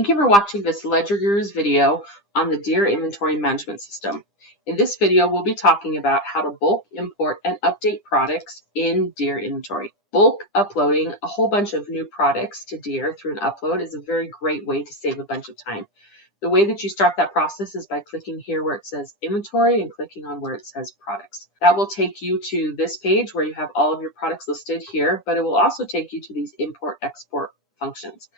Thank you for watching this LedgerGurus video on the Deer Inventory Management System. In this video, we'll be talking about how to bulk import and update products in Deer Inventory. Bulk uploading a whole bunch of new products to Deer through an upload is a very great way to save a bunch of time. The way that you start that process is by clicking here where it says Inventory and clicking on where it says Products. That will take you to this page where you have all of your products listed here, but it will also take you to these import-export functions.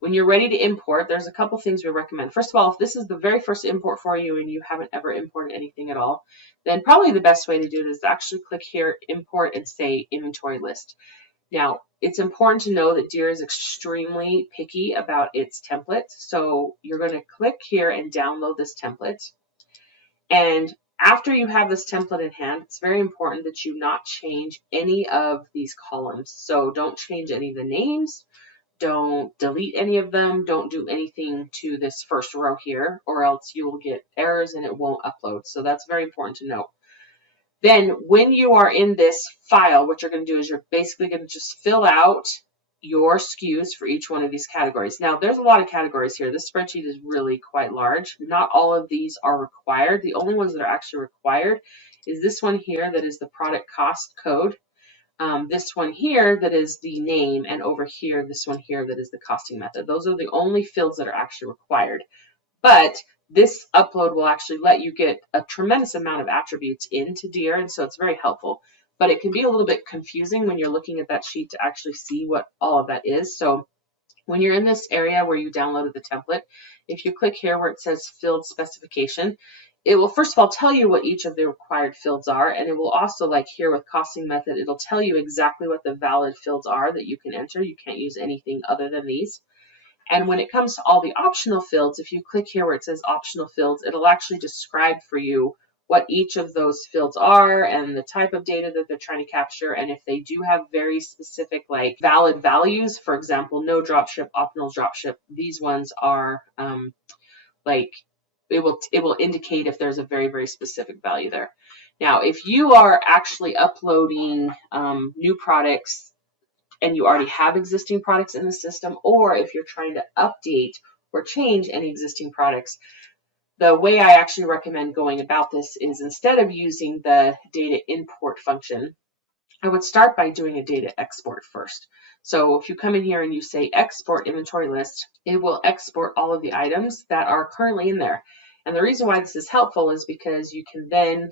When you're ready to import, there's a couple things we recommend. First of all, if this is the very first import for you and you haven't ever imported anything at all, then probably the best way to do it is to actually click here, import, and say inventory list. Now, it's important to know that Deer is extremely picky about its templates. So you're going to click here and download this template. And after you have this template in hand, it's very important that you not change any of these columns. So don't change any of the names. Don't delete any of them. Don't do anything to this first row here, or else you will get errors and it won't upload. So that's very important to know. Then when you are in this file, what you're going to do is you're basically going to just fill out your SKUs for each one of these categories. Now, there's a lot of categories here. This spreadsheet is really quite large. Not all of these are required. The only ones that are actually required is this one here that is the product cost code. This one here that is the name, and over here, this one here that is the costing method. Those are the only fields that are actually required. But this upload will actually let you get a tremendous amount of attributes into Deer, and so it's very helpful. But it can be a little bit confusing when you're looking at that sheet to actually see what all of that is. So when you're in this area where you downloaded the template, if you click here where it says field specification, it will first of all tell you what each of the required fields are, and it will also, like here with costing method, it'll tell you exactly what the valid fields are that you can enter. You can't use anything other than these. And when it comes to all the optional fields, if you click here where it says optional fields, it'll actually describe for you what each of those fields are and the type of data that they're trying to capture. And if they do have very specific, like valid values, for example, no dropship, optional dropship, these ones are it will indicate if there's a very, very specific value there. Now, if you are actually uploading new products and you already have existing products in the system, or if you're trying to update or change any existing products, the way I actually recommend going about this is instead of using the data import function, I would start by doing a data export first. So if you come in here and you say export inventory list, it will export all of the items that are currently in there. And the reason why this is helpful is because you can then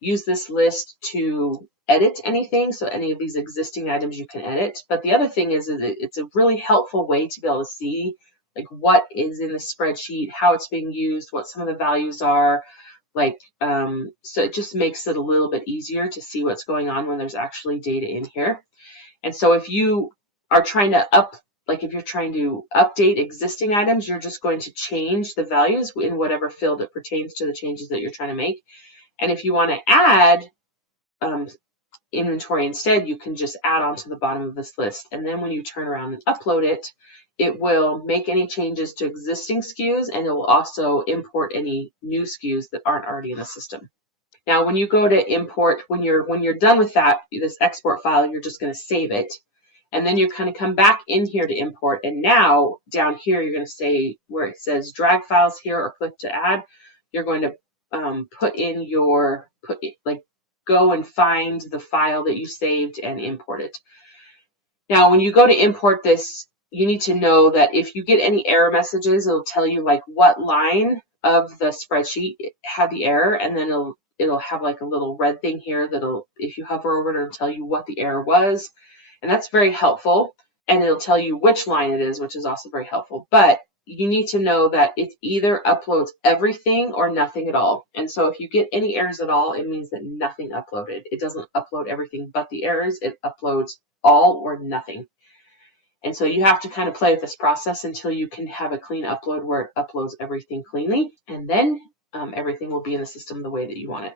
use this list to edit anything. So any of these existing items you can edit. But the other thing is it's a really helpful way to be able to see what is in the spreadsheet, how it's being used, what some of the values are. So it just makes it a little bit easier to see what's going on when there's actually data in here. And so if you are trying to if you're trying to update existing items, you're just going to change the values in whatever field it pertains to the changes that you're trying to make. And if you want to add inventory instead, you can just add on to the bottom of this list. And then when you turn around and upload it, it will make any changes to existing SKUs, and it will also import any new SKUs that aren't already in the system. Now, when you go to import, when you're done with that, this export file, you're just going to save it. And then you're going to come back in here to import. And now down here, you're going to say where it says drag files here or click to add, you're going to go and find the file that you saved and import it. Now, when you go to import this, you need to know that if you get any error messages, it'll tell you what line of the spreadsheet had the error, and then it'll have a little red thing here that'll, if you hover over it, it'll tell you what the error was. And that's very helpful. And it'll tell you which line it is, which is also very helpful. But you need to know that it either uploads everything or nothing at all. And so if you get any errors at all, it means that nothing uploaded. It doesn't upload everything but the errors. It uploads all or nothing. And so you have to kind of play with this process until you can have a clean upload where it uploads everything cleanly. And then everything will be in the system the way that you want it.